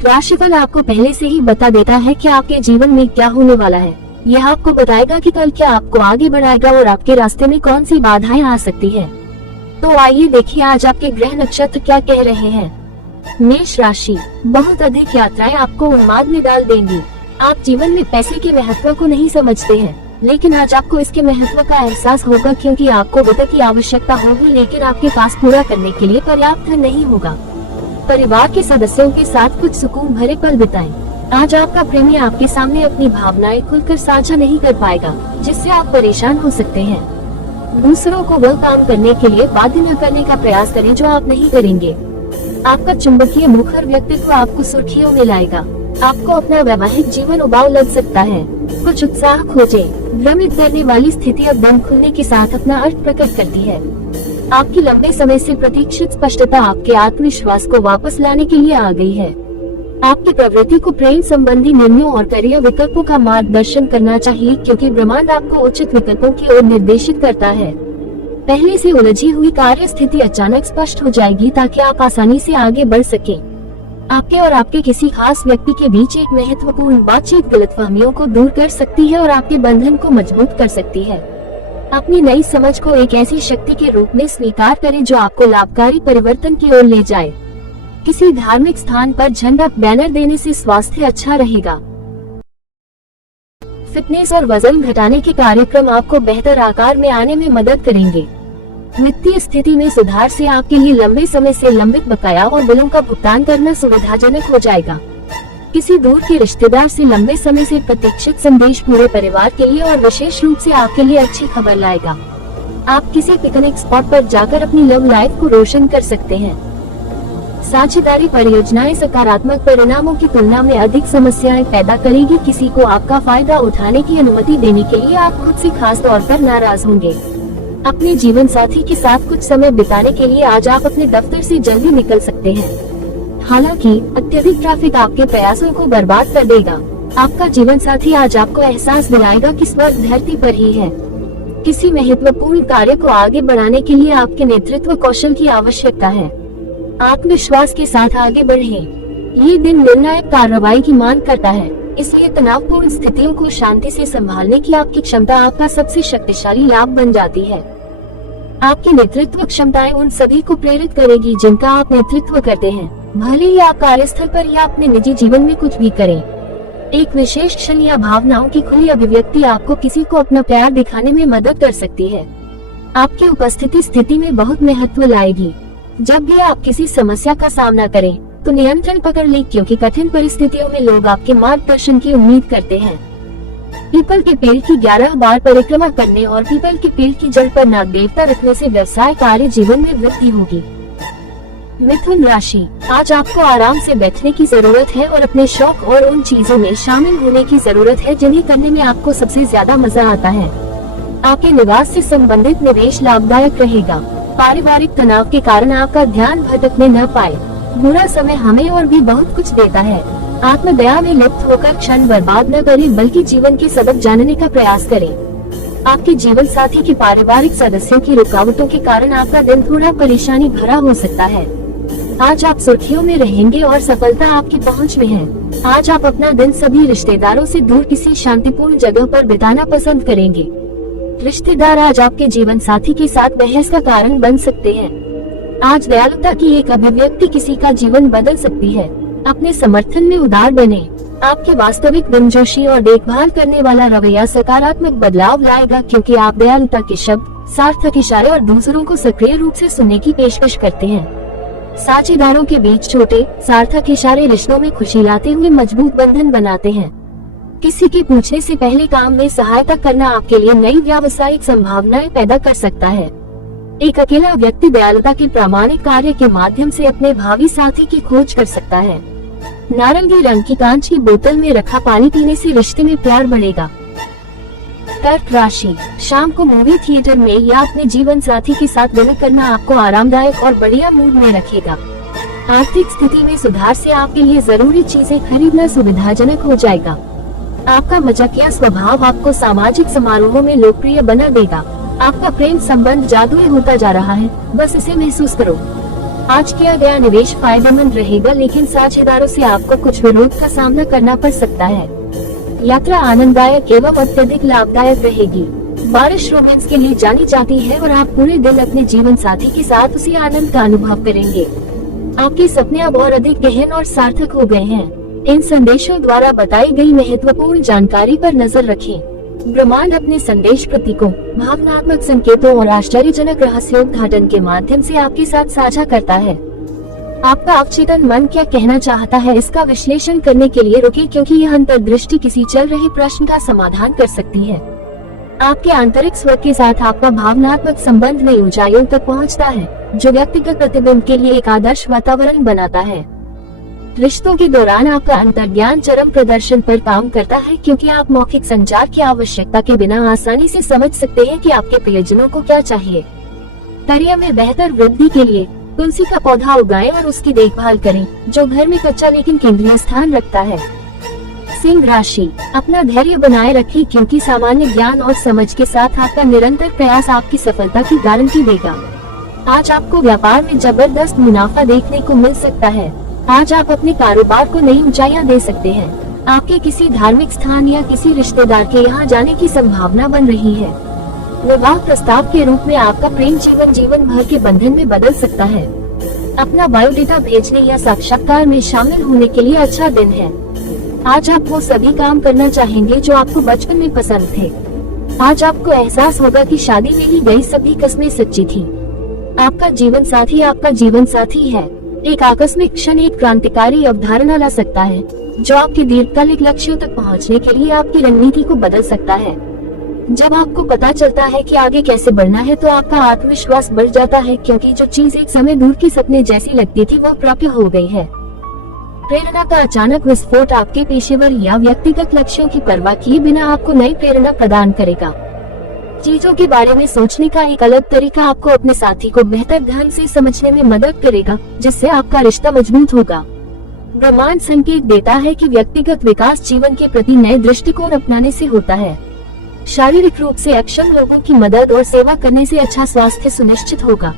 राशिफल आपको पहले से ही बता देता है कि आपके जीवन में क्या होने वाला है। यह आपको बताएगा कि कल क्या आपको आगे बढ़ाएगा और आपके रास्ते में कौन सी बाधाएं आ सकती है। तो आइए देखिए आज आपके ग्रह नक्षत्र क्या कह रहे हैं। मेष राशि, बहुत अधिक यात्राएं आपको उन्माद में डाल देंगी। आप जीवन में पैसे के महत्व को नहीं समझते हैं, लेकिन आज आपको इसके महत्व का एहसास होगा, क्योंकि आपको वित्त की आवश्यकता होगी, लेकिन आपके पास पूरा करने के लिए पर्याप्त धन नहीं होगा। परिवार के सदस्यों के साथ कुछ सुकून भरे पल बिताएं। आज आपका प्रेमी आपके सामने अपनी भावनाएं खुलकर साझा नहीं कर पाएगा, जिससे आप परेशान हो सकते हैं। दूसरों को वह काम करने के लिए बाध्य न करने का प्रयास करें जो आप नहीं करेंगे। आपका चुंबकीय मुखर व्यक्तित्व आपको सुर्खियों में लाएगा। आपको अपना वैवाहिक जीवन उबाऊ लग सकता है। कुछ उत्साह खोजें। भ्रमित करने वाली स्थिति अब दम खुलने के साथ अपना अर्थ प्रकट करती है। आपकी लंबे समय से प्रतीक्षित स्पष्टता आपके आत्मविश्वास को वापस लाने के लिए आ गई है। आपकी प्रवृत्ति को प्रेम संबंधी निर्णयों और करियर विकल्पों का मार्गदर्शन करना चाहिए, क्योंकि ब्रह्मांड आपको उचित विकल्पों की ओर निर्देशित करता है। पहले से उलझी हुई कार्य स्थिति अचानक स्पष्ट हो जाएगी, ताकि आप आसानी से आगे बढ़ सकें। आपके और आपके किसी खास व्यक्ति के बीच एक महत्वपूर्ण बातचीत गलतफहमियों को दूर कर सकती है और आपके बंधन को मजबूत कर सकती है। अपनी नई समझ को एक ऐसी शक्ति के रूप में स्वीकार करें जो आपको लाभकारी परिवर्तन की ओर ले जाए। किसी धार्मिक स्थान पर झंडा बैनर देने से स्वास्थ्य अच्छा रहेगा। फिटनेस और वजन घटाने के कार्यक्रम आपको बेहतर आकार में आने में मदद करेंगे। वित्तीय स्थिति में सुधार से आपके लिए लंबे समय से लंबित बकाया और बिलों का भुगतान करना सुविधाजनक हो जाएगा। किसी दूर के रिश्तेदार से लंबे समय से प्रतीक्षित संदेश पूरे परिवार के लिए और विशेष रूप से आपके लिए अच्छी खबर लाएगा। आप किसी पिकनिक स्पॉट पर जाकर अपनी लव लाइफ को रोशन कर सकते हैं। साझेदारी परियोजनाएं सकारात्मक परिणामों की तुलना में अधिक समस्याएं पैदा करेगी। किसी को आपका फायदा उठाने की अनुमति देने के लिए आप खुद से खास तौर पर नाराज होंगे। अपने जीवन साथी के साथ कुछ समय बिताने के लिए आज आप अपने दफ्तर से जल्दी निकल सकते हैं। हालांकि अत्यधिक ट्रैफिक आपके प्रयासों को बर्बाद कर देगा। आपका जीवन साथी आज आपको एहसास दिलाएगा कि स्वर्ग धरती पर ही है। किसी महत्वपूर्ण कार्य को आगे बढ़ाने के लिए आपके नेतृत्व कौशल की आवश्यकता है। आत्मविश्वास के साथ आगे बढ़ें। ये दिन निर्णायक कार्रवाई की मांग करता है, इसलिए तनावपूर्ण स्थितियों को शांति से संभालने की आपकी क्षमता आपका सबसे शक्तिशाली लाभ बन जाती है। आपकी नेतृत्व क्षमताएं उन सभी को प्रेरित करेगी जिनका आप नेतृत्व करते हैं, भले ही आप कार्यस्थल पर या अपने निजी जीवन में कुछ भी करें। एक विशेष क्षण या भावनाओं की खुली अभिव्यक्ति आपको किसी को अपना प्यार दिखाने में मदद कर सकती है। आपकी उपस्थिति स्थिति में बहुत महत्व लाएगी। जब भी आप किसी समस्या का सामना करें तो नियंत्रण पकड़ लें, क्योंकि कठिन परिस्थितियों में लोग आपके मार्गदर्शन की उम्मीद करते हैं। पीपल के पेड़ की 11 बार परिक्रमा करने और पीपल के पेड़ की जड़ पर नाग देवता रखने से व्यवसाय कार्य जीवन में वृद्धि होगी। मिथुन राशि, आज आपको आराम से बैठने की जरूरत है और अपने शौक और उन चीजों में शामिल होने की जरूरत है जिन्हें करने में आपको सबसे ज्यादा मजा आता है। आपके निवास से संबंधित निवेश लाभदायक रहेगा। पारिवारिक तनाव के कारण आपका ध्यान भटकने न पाए। बुरा समय हमें और भी बहुत कुछ देता है। आत्मदया में लिप्त होकर क्षण बर्बाद न करें, बल्कि जीवन के सबक जानने का प्रयास करें। आपके जीवन साथी के पारिवारिक सदस्यों की रुकावटों के कारण आपका दिन थोड़ा परेशानी भरा हो सकता है। आज आप सुर्खियों में रहेंगे और सफलता आपकी पहुंच में है। आज आप अपना दिन सभी रिश्तेदारों से दूर किसी शांतिपूर्ण जगह पर बिताना पसंद करेंगे। रिश्तेदार आज आपके जीवन साथी के साथ बहस का कारण बन सकते हैं। आज दयालुता की एक अभिव्यक्ति किसी का जीवन बदल सकती है। अपने समर्थन में उदार बने। आपके वास्तविक गर्मजोशी और देखभाल करने वाला रवैया सकारात्मक बदलाव लाएगा, क्योंकि आप दयालुता के शब्द, सार्थक इशारे और दूसरों को सक्रिय रूप से सुनने की पेशकश करते हैं। साझेदारों के बीच छोटे सार्थक इशारे रिश्तों में खुशी लाते हुए मजबूत बंधन बनाते हैं। किसी के पूछने से पहले काम में सहायता करना आपके लिए नई व्यावसायिक संभावनाएं पैदा कर सकता है। एक अकेला व्यक्ति दयालुता के प्रामाणिक कार्य के माध्यम से अपने भावी साथी की खोज कर सकता है। नारंगी रंग की कांच की बोतल में रखा पानी पीने से रिश्ते में प्यार बढ़ेगा। कर्क राशि, शाम को मूवी थिएटर में या अपने जीवन साथी के साथ डिनर करना आपको आरामदायक और बढ़िया मूड में रखेगा। आर्थिक स्थिति में सुधार से आपके लिए जरूरी चीजें खरीदना सुविधाजनक हो जाएगा। आपका मजाकिया स्वभाव आपको सामाजिक समारोहों में लोकप्रिय बना देगा। आपका प्रेम संबंध जादुई होता जा रहा है, बस इसे महसूस करो। आज किया गया निवेश फायदेमंद रहेगा, लेकिन साझेदारों से आपको कुछ विरोध का सामना करना पड़ सकता है। यात्रा आनंददायक एवं अत्यधिक लाभदायक रहेगी। बारिश रोमांस के लिए जानी जाती है और आप पूरे दिन अपने जीवन साथी के साथ उसी आनंद का अनुभव करेंगे। आपके सपने अब और अधिक गहन और सार्थक हो गए हैं। इन संदेशों द्वारा बताई गई महत्वपूर्ण जानकारी पर नजर रखें। ब्रह्मांड अपने संदेश प्रतीकों, भावनात्मक संकेतों और आश्चर्यजनक रहस्योद्घाटन के माध्यम से आपके साथ साझा करता है। आपका अवचेतन मन क्या कहना चाहता है, इसका विश्लेषण करने के लिए रुकिए, क्योंकि यह अंतर्दृष्टि किसी चल रहे प्रश्न का समाधान कर सकती है। आपके आंतरिक स्वर के साथ आपका भावनात्मक संबंध नई ऊंचाइयों तक पहुंचता है, जो व्यक्तिगत प्रतिबिंब के लिए एक आदर्श वातावरण बनाता है। रिश्तों के दौरान आपका अंतर्ज्ञान चरम प्रदर्शन पर काम करता है, क्योंकि आप मौखिक संचार की आवश्यकता के बिना आसानी से समझ सकते हैं कि आपके प्रियजनों को क्या चाहिए। करियर में बेहतर वृद्धि के लिए तुलसी का पौधा उगाएं और उसकी देखभाल करें, जो घर में कच्चा लेकिन केंद्रीय स्थान रखता है। सिंह राशि, अपना धैर्य बनाए रखें, क्योंकि सामान्य ज्ञान और समझ के साथ आपका निरंतर प्रयास आपकी सफलता की गारंटी देगा। आज आपको व्यापार में जबरदस्त मुनाफा देखने को मिल सकता है। आज आप अपने कारोबार को नई ऊंचाइयां दे सकते हैं। आपके किसी धार्मिक स्थान या किसी रिश्तेदार के यहाँ जाने की संभावना बन रही है। विवाह प्रस्ताव के रूप में आपका प्रेम जीवन भर के बंधन में बदल सकता है। अपना बायोडेटा भेजने या साक्षात्कार में शामिल होने के लिए अच्छा दिन है। आज आप वो सभी काम करना चाहेंगे जो आपको बचपन में पसंद थे। आज आपको एहसास होगा कि शादी में ली गई सभी कस्में सच्ची थी। आपका जीवन साथी है। एक आकस्मिक क्षण एक क्रांतिकारी अवधारणा ला सकता है, जो आपके दीर्घकालिक लक्ष्यों तक पहुंचने के लिए आपकी रणनीति को बदल सकता है। जब आपको पता चलता है कि आगे कैसे बढ़ना है, तो आपका आत्मविश्वास बढ़ जाता है, क्योंकि जो चीज एक समय दूर के सपने जैसी लगती थी वह प्राप्त हो गई है। प्रेरणा का अचानक विस्फोट आपके पेशेवर या व्यक्तिगत लक्ष्यों की परवाह किए बिना आपको नई प्रेरणा प्रदान करेगा। चीजों के बारे में सोचने का एक अलग तरीका आपको अपने साथी को बेहतर ढंग से समझने में मदद करेगा, जिससे आपका रिश्ता मजबूत होगा। ब्रह्मांड संकेत देता है कि व्यक्तिगत विकास जीवन के प्रति नए दृष्टिकोण अपनाने से होता है। शारीरिक रूप से अक्षम लोगों की मदद और सेवा करने से अच्छा स्वास्थ्य सुनिश्चित होगा।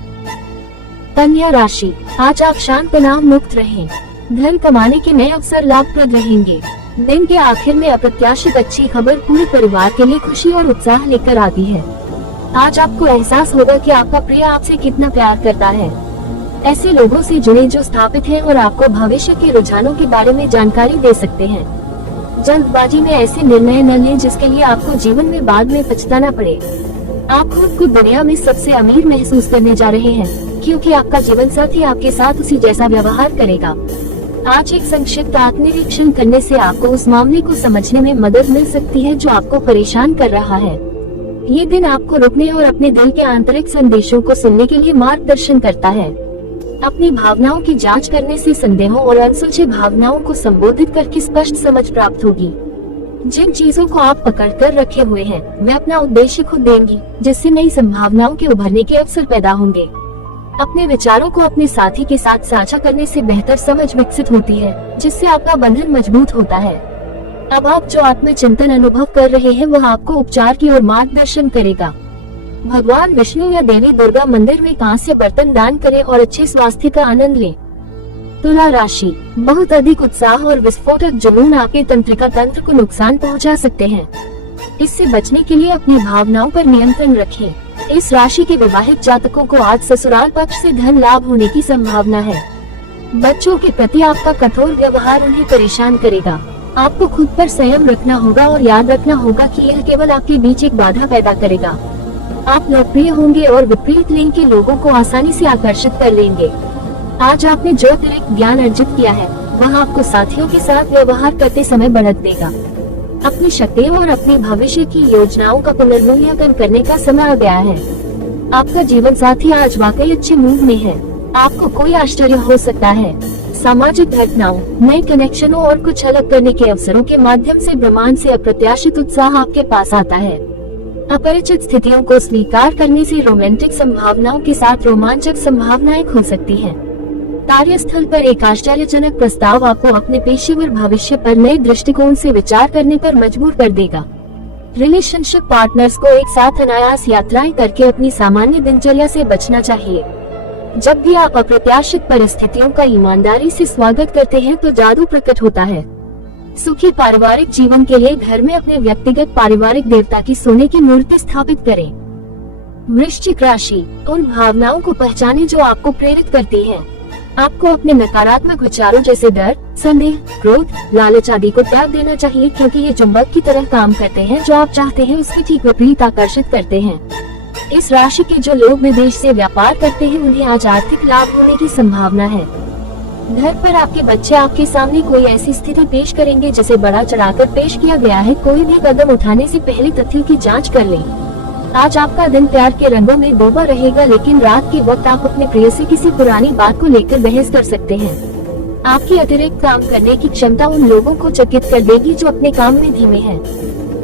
कन्या राशि, आज आप शांत तनाव मुक्त रहें। धन कमाने के नए अवसर लाभप्रद रहेंगे। दिन के आखिर में अप्रत्याशित अच्छी खबर पूरे परिवार के लिए खुशी और उत्साह लेकर आती है। आज आपको एहसास होगा कि आपका प्रिय आपसे कितना प्यार करता है। ऐसे लोगों से जुड़े जो स्थापित हैं और आपको भविष्य के रुझानों के बारे में जानकारी दे सकते हैं। जल्दबाजी में ऐसे निर्णय न लें जिसके लिए आपको जीवन में बाद में पछताना पड़े। आप खुद को दुनिया में सबसे अमीर महसूस करने जा रहे हैं, क्योंकि आपका जीवन साथी आपके साथ उसी जैसा व्यवहार करेगा। आज एक संक्षिप्त आत्मनिरीक्षण करने से आपको उस मामले को समझने में मदद मिल सकती है जो आपको परेशान कर रहा है। ये दिन आपको रुकने और अपने दिल के आंतरिक संदेशों को सुनने के लिए मार्गदर्शन करता है। अपनी भावनाओं की जांच करने से संदेहों और अनसुलझे भावनाओं को संबोधित करके स्पष्ट समझ प्राप्त होगी। जिन चीजों को आप पकड़ कर रखे हुए हैं, वे अपना उद्देश्य खुद देंगी, जिससे नई संभावनाओं के उभरने के अवसर पैदा होंगे। अपने विचारों को अपने साथी के साथ साझा करने से बेहतर समझ विकसित होती है, जिससे आपका बंधन मजबूत होता है। अब आप जो आत्मचिंतन अनुभव कर रहे हैं, वह आपको उपचार की ओर मार्गदर्शन करेगा। भगवान विष्णु या देवी दुर्गा मंदिर में कांस्य बर्तन दान करें और अच्छे स्वास्थ्य का आनंद लें। तुला राशि, बहुत अधिक उत्साह और विस्फोटक जुनून आपके तंत्रिका तंत्र को नुकसान पहुंचा सकते हैं। इससे बचने के लिए अपनी भावनाओं पर नियंत्रण रखें। इस राशि के विवाहित जातकों को आज ससुराल पक्ष से धन लाभ होने की संभावना है। बच्चों के प्रति आपका कठोर व्यवहार उन्हें परेशान करेगा। आपको खुद पर संयम रखना होगा और याद रखना होगा कि यह केवल आपके बीच एक बाधा पैदा करेगा। आप लोकप्रिय होंगे और विपरीत लिंग के लोगों को आसानी से आकर्षित कर लेंगे। आज आपने जो अतिरिक्त ज्ञान अर्जित किया है, वह आपको साथियों के साथ व्यवहार करते समय बढ़त देगा। अपनी शक्तियों और अपने भविष्य की योजनाओं का पुनर्मूल्यांकन करने का समय आ गया है। आपका जीवन साथी आज वाकई अच्छे मूड में है। आपको कोई आश्चर्य हो सकता है। सामाजिक घटनाओं, नए कनेक्शनों और कुछ अलग करने के अवसरों के माध्यम से ब्रह्मांड से अप्रत्याशित उत्साह आपके पास आता है। अपरिचित स्थितियों को स्वीकार करने से रोमांटिक संभावनाओं के साथ रोमांचक संभावनाएं खो सकती हैं। कार्यस्थल पर एक आश्चर्यजनक प्रस्ताव आपको अपने पेशेवर भविष्य पर नए दृष्टिकोण से विचार करने पर मजबूर कर देगा। रिलेशनशिप पार्टनर्स को एक साथ अनायास यात्राएं करके अपनी सामान्य दिनचर्या से बचना चाहिए। जब भी आप अप्रत्याशित परिस्थितियों का ईमानदारी से स्वागत करते हैं तो जादू प्रकट होता है। सुखी पारिवारिक जीवन के लिए घर में अपने व्यक्तिगत पारिवारिक देवता की सोने की मूर्ति स्थापित करें। वृश्चिक राशि, उन भावनाओं को पहचानें जो आपको प्रेरित करती हैं। आपको अपने नकारात्मक विचारों जैसे डर, संदेह, क्रोध, लालच आदि को त्याग देना चाहिए, क्योंकि ये चुंबक की तरह काम करते हैं। जो आप चाहते हैं उसके ठीक विपरीत आकर्षित करते हैं। इस राशि के जो लोग विदेश से व्यापार करते हैं उन्हें आज आर्थिक लाभ होने की संभावना है। घर पर आपके बच्चे आपके सामने कोई ऐसी स्थिति पेश करेंगे जिसे बड़ा चढ़ाकर पेश किया गया है। कोई भी कदम उठाने से पहले तथ्यों की जांच कर लें। आज आपका दिन प्यार के रंगों में डूबा रहेगा, लेकिन रात के वक्त आप अपने प्रिय से किसी पुरानी बात को लेकर बहस कर सकते हैं। आपकी अतिरिक्त काम करने की क्षमता उन लोगों को चकित कर देगी जो अपने काम में धीमे हैं।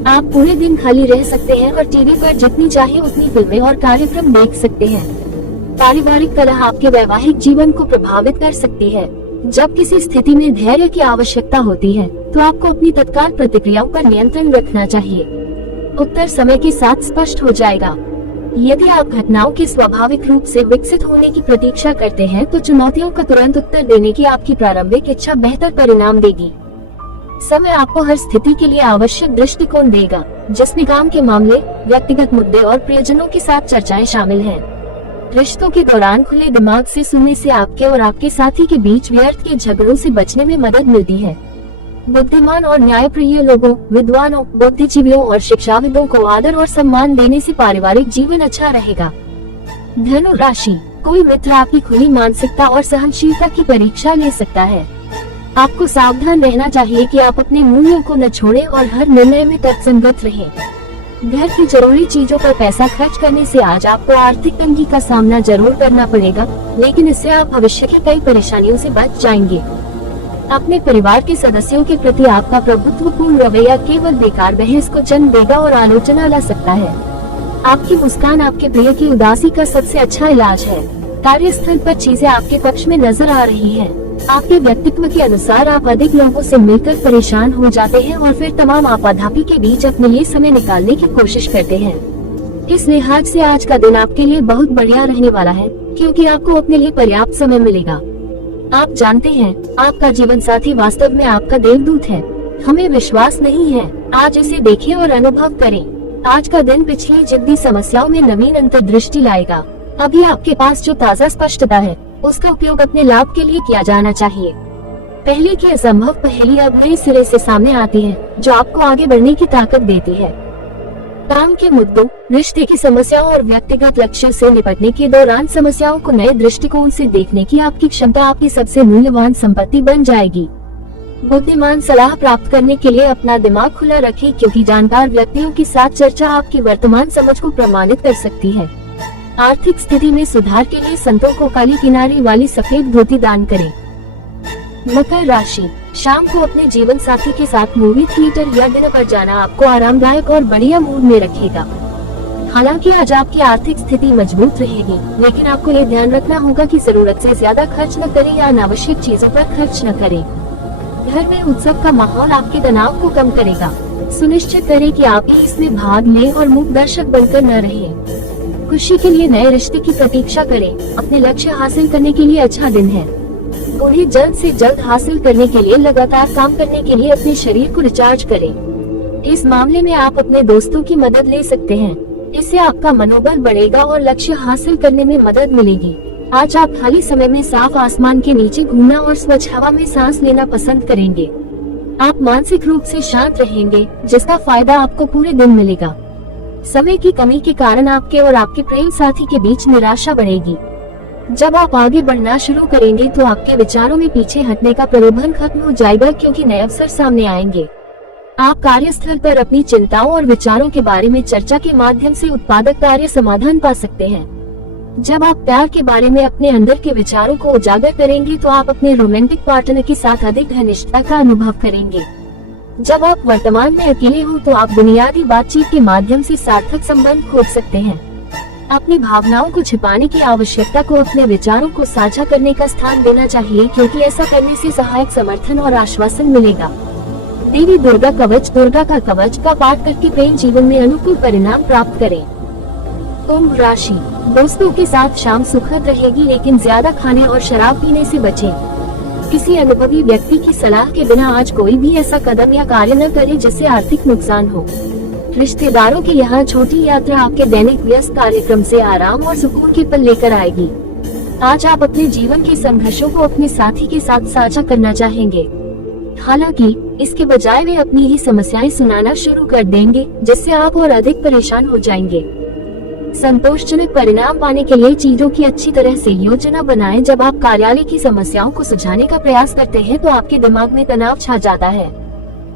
आप पूरे दिन खाली रह सकते हैं और टीवी पर जितनी चाहे उतनी फिल्में और कार्यक्रम देख सकते हैं। पारिवारिक कलह आपके वैवाहिक जीवन को प्रभावित कर सकती है। जब किसी स्थिति में धैर्य की आवश्यकता होती है तो आपको अपनी तत्काल प्रतिक्रियाओं पर नियंत्रण रखना चाहिए। उत्तर समय के साथ स्पष्ट हो जाएगा। यदि आप घटनाओं के स्वाभाविक रूप से विकसित होने की प्रतीक्षा करते हैं तो चुनौतियों का तुरंत उत्तर देने की आपकी प्रारंभिक इच्छा बेहतर परिणाम देगी। समय आपको हर स्थिति के लिए आवश्यक दृष्टिकोण देगा, जिसमें काम के मामले, व्यक्तिगत मुद्दे और प्रियजनों के साथ चर्चाएं शामिल हैं। रिश्तों के दौरान खुले दिमाग से सुनने से आपके और आपके साथी के बीच व्यर्थ के झगड़ों से बचने में मदद मिलती है। बुद्धिमान और न्यायप्रिय लोगों, विद्वानों, बुद्धिजीवियों और शिक्षाविदों को आदर और सम्मान देने से पारिवारिक जीवन अच्छा रहेगा। धनु राशि, कोई मित्र आपकी खुली मानसिकता और सहनशीलता की परीक्षा ले सकता है। आपको सावधान रहना चाहिए कि आप अपने मूल्यों को न छोड़ें और हर निर्णय में तर्कसंगत रहें। घर की जरूरी चीजों पर पैसा खर्च करने से आज आपको आर्थिक तंगी का सामना जरूर करना पड़ेगा, लेकिन इससे आप भविष्य की कई परेशानियों से बच जाएंगे। अपने परिवार के सदस्यों के प्रति आपका प्रभुत्वपूर्ण रवैया केवल बेकार बहस को जन्म देगा और आलोचना ला सकता है। आपकी मुस्कान आपके प्रिय की उदासी का सबसे अच्छा इलाज है। कार्यस्थल पर चीजें आपके पक्ष में नजर आ रही हैं। आपके व्यक्तित्व के अनुसार आप अधिक लोगों से मिलकर परेशान हो जाते हैं और फिर तमाम आपाधापी के बीच अपने लिए समय निकालने की कोशिश करते हैं। इस लिहाज से आज का दिन आपके लिए बहुत बढ़िया रहने वाला है, क्योंकि आपको अपने लिए पर्याप्त समय मिलेगा। आप जानते हैं, आपका जीवन साथी वास्तव में आपका देवदूत है। हमें विश्वास नहीं है, आज इसे देखें और अनुभव करें। आज का दिन पिछली जिद्दी समस्याओं में नवीन अंतर्दृष्टि लाएगा। अभी आपके पास जो ताज़ा स्पष्टता है उसका उपयोग अपने लाभ के लिए किया जाना चाहिए। पहले की असंभव पहेली अब नए सिरे से सामने आती है, जो आपको आगे बढ़ने की ताकत देती है। काम के मुद्दों, रिश्ते की समस्याओं और व्यक्तिगत लक्ष्य से निपटने के दौरान समस्याओं को नए दृष्टिकोण से देखने की आपकी क्षमता आपकी सबसे मूल्यवान संपत्ति बन जाएगी। बुद्धिमान सलाह प्राप्त करने के लिए अपना दिमाग खुला रखें, क्योंकि जानकार व्यक्तियों के साथ चर्चा आपकी वर्तमान समझ को प्रमाणित कर सकती है। आर्थिक स्थिति में सुधार के लिए संतों को काली किनारी वाली सफेद धोती दान करें। मकर राशि, शाम को अपने जीवन साथी के साथ मूवी थिएटर या डिनर पर जाना आपको आरामदायक और बढ़िया मूड में रखेगा। हालांकि आज आपकी आर्थिक स्थिति मजबूत रहेगी, लेकिन आपको ये ध्यान रखना होगा कि जरूरत से ज्यादा खर्च न करें या अनावश्यक चीजों पर खर्च न करें। घर में उत्सव का माहौल आपके तनाव को कम करेगा। सुनिश्चित करें कि आप ही इसमें भाग लें और मूक दर्शक बनकर न रहें। खुशी के लिए नए रिश्ते की प्रतीक्षा करें। अपने लक्ष्य हासिल करने के लिए अच्छा दिन है। उन्हें जल्द से जल्द हासिल करने के लिए लगातार काम करने के लिए अपने शरीर को रिचार्ज करें। इस मामले में आप अपने दोस्तों की मदद ले सकते हैं। इससे आपका मनोबल बढ़ेगा और लक्ष्य हासिल करने में मदद मिलेगी। आज आप खाली समय में साफ आसमान के नीचे घूमना और स्वच्छ हवा में सांस लेना पसंद करेंगे। आप मानसिक रूप से शांत रहेंगे, जिसका फायदा आपको पूरे दिन मिलेगा। समय की कमी के कारण आपके और आपके प्रेम साथी के बीच निराशा बढ़ेगी। जब आप आगे बढ़ना शुरू करेंगे तो आपके विचारों में पीछे हटने का प्रलोभन खत्म हो जाएगा, क्योंकि नए अवसर सामने आएंगे। आप कार्यस्थल पर अपनी चिंताओं और विचारों के बारे में चर्चा के माध्यम से उत्पादक कार्य समाधान पा सकते हैं। जब आप प्यार के बारे में अपने अंदर के विचारों को उजागर करेंगे तो आप अपने रोमांटिक पार्टनर के साथ अधिक घनिष्ठता का अनुभव करेंगे। जब आप वर्तमान में अकेले हो तो आप बुनियादी बातचीत के माध्यम से सार्थक संबंध खोज सकते हैं। अपनी भावनाओं को छिपाने की आवश्यकता को अपने विचारों को साझा करने का स्थान देना चाहिए, क्योंकि ऐसा करने से सहायक समर्थन और आश्वासन मिलेगा। देवी दुर्गा का कवच का पाठ करके प्रेम जीवन में अनुकूल परिणाम प्राप्त करें। कुंभ राशि, दोस्तों के साथ शाम सुखद रहेगी, लेकिन ज्यादा खाने और शराब पीने से बचें। किसी अनुभवी व्यक्ति की सलाह के बिना आज कोई भी ऐसा कदम या कार्य न करे जिससे आर्थिक नुकसान हो। रिश्तेदारों की यह छोटी यात्रा आपके दैनिक व्यस्त कार्यक्रम से आराम और सुकून के पल लेकर आएगी। आज आप अपने जीवन के संघर्षों को अपने साथी के साथ साझा करना चाहेंगे, हालांकि इसके बजाय वे अपनी ही समस्याएं सुनाना शुरू कर देंगे, जिससे आप और अधिक परेशान हो जाएंगे। संतोषजनक परिणाम पाने के लिए चीजों की अच्छी तरह से योजना बनाएं। जब आप कार्यालय की समस्याओं को सुलझाने का प्रयास करते हैं तो आपके दिमाग में तनाव छा जाता है।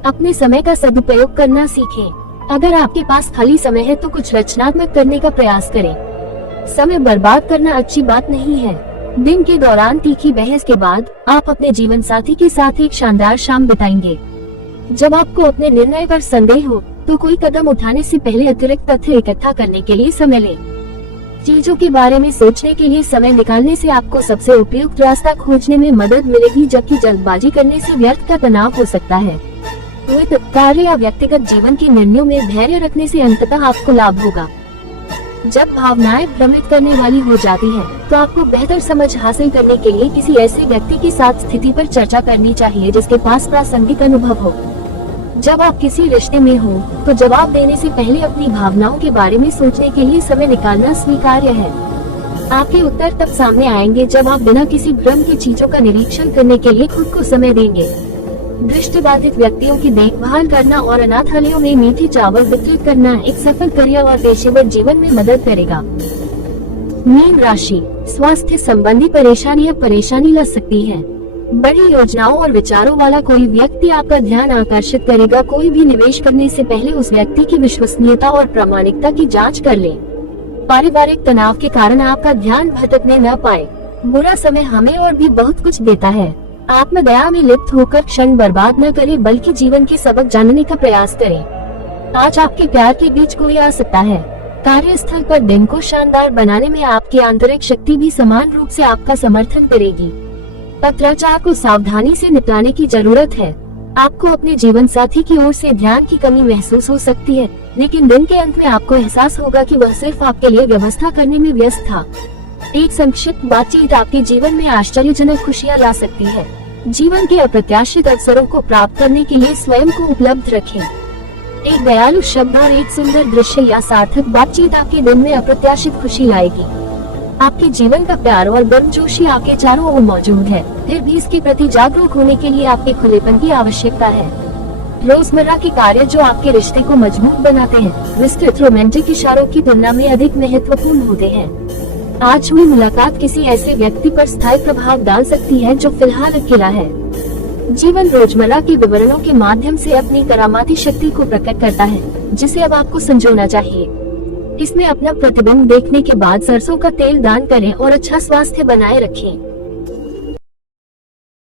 अपने समय का सदुपयोग करना सीखें। अगर आपके पास खाली समय है तो कुछ रचनात्मक करने का प्रयास करें। समय बर्बाद करना अच्छी बात नहीं है। दिन के दौरान तीखी बहस के बाद आप अपने जीवन साथी के साथ एक शानदार शाम बिताएंगे। जब आपको अपने निर्णय पर संदेह हो तो कोई कदम उठाने से पहले अतिरिक्त तथ्य इकट्ठा करने के लिए समय लें। चीजों के बारे में सोचने के लिए समय निकालने से आपको सबसे उपयुक्त रास्ता खोजने में मदद मिलेगी, जबकि जल्दबाजी करने से व्यर्थ का तनाव हो सकता है। वित्त, कार्य या व्यक्तिगत जीवन के निर्णयों में धैर्य रखने से अंततः आपको लाभ होगा। जब भावनाएं भ्रमित करने वाली हो जाती हैं, तो आपको बेहतर समझ हासिल करने के लिए किसी ऐसे व्यक्ति के साथ स्थिति पर चर्चा करनी चाहिए जिसके पास प्रासंगिक अनुभव हो। जब आप किसी रिश्ते में हो तो जवाब देने से पहले अपनी भावनाओं के बारे में सोचने के लिए समय निकालना स्वीकार्य है। आपके उत्तर तब सामने आएंगे जब आप बिना किसी भ्रम की चीजों का निरीक्षण करने के लिए खुद को समय देंगे। दृष्टिबाधित व्यक्तियों की देखभाल करना और अनाथालयों में मीठे चावल वितरित करना एक सफल करियर और पेशेवर जीवन में मदद करेगा। मीन राशि, स्वास्थ्य संबंधी परेशानी ला सकती है। बड़ी योजनाओं और विचारों वाला कोई व्यक्ति आपका ध्यान आकर्षित करेगा। कोई भी निवेश करने से पहले उस व्यक्ति की विश्वसनीयता और प्रामाणिकता की जांच कर लें। पारिवारिक तनाव के कारण आपका ध्यान भटकने न पाए। बुरा समय हमें और भी बहुत कुछ देता है। आत्मदया में लिप्त होकर क्षण बर्बाद न करें, बल्कि जीवन के सबक जानने का प्रयास करें। आज आपके प्यार के बीच कोई आ सकता है। कार्यस्थल पर दिन को शानदार बनाने में आपकी आंतरिक शक्ति भी समान रूप से आपका समर्थन करेगी। पत्राचार को सावधानी से निपटाने की जरूरत है। आपको अपने जीवन साथी की ओर से ध्यान की कमी महसूस हो सकती है, लेकिन दिन के अंत में आपको एहसास होगा कि वह सिर्फ आपके लिए व्यवस्था करने में व्यस्त था। एक संक्षिप्त बातचीत आपके जीवन में आश्चर्यजनक खुशियाँ ला सकती है। जीवन के अप्रत्याशित अवसरों को प्राप्त करने के लिए स्वयं को उपलब्ध रखें। एक दयालु शब्द और एक सुंदर दृश्य या सार्थक बातचीत आपके दिन में अप्रत्याशित खुशी लाएगी। आपके जीवन का प्यार और गर्मजोशी आपके चारों ओर मौजूद है, फिर भी इसके प्रति जागरूक होने के लिए आपके खुलेपन की आवश्यकता है। रोजमर्रा के कार्य जो आपके रिश्ते को मजबूत बनाते हैं, विस्तृत रोमांटिक इशारों की तुलना में अधिक महत्वपूर्ण होते हैं। आज हुई मुलाकात किसी ऐसे व्यक्ति पर स्थायी प्रभाव डाल सकती है जो फिलहाल अकेला है। जीवन रोजमर्रा के विवरणों के माध्यम से अपनी करामाती शक्ति को प्रकट करता है, जिसे अब आपको संजोना चाहिए। इसमें अपना प्रतिबिंब देखने के बाद सरसों का तेल दान करें और अच्छा स्वास्थ्य बनाए रखें।